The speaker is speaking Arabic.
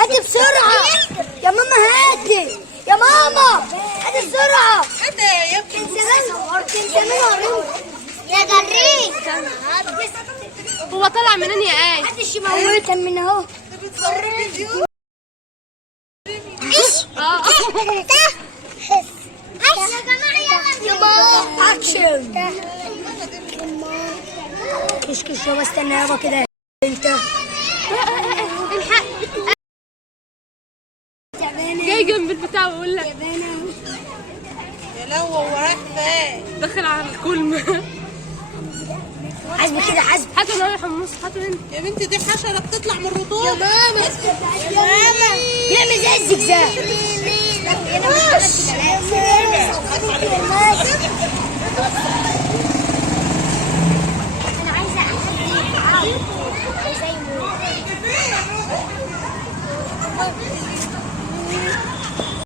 هاتي بسرعة يا ماما، هاتي يا ماما، هاتي بسرعة. هات يا ابني. كان زمان يا جريت. هو طلع منين يا ايه؟ محدش يموتها من اهو. بتصوري فيديو؟ اه يا جماعة يا ماما اكشن. كشكش يابا، استنى يابا كده انت. الحق جاي جنب البتاع ويقول لك يا لو هو رايح فين؟ داخل على الكلمة. حاسبي كده، حاسبي. هاتوا انا رايح النص، هاتوا هنا. يا بنتي دي حشرة بتطلع من يا الرطوبة. ماما يا ماما بيعمل زي الزجزاج. انا مش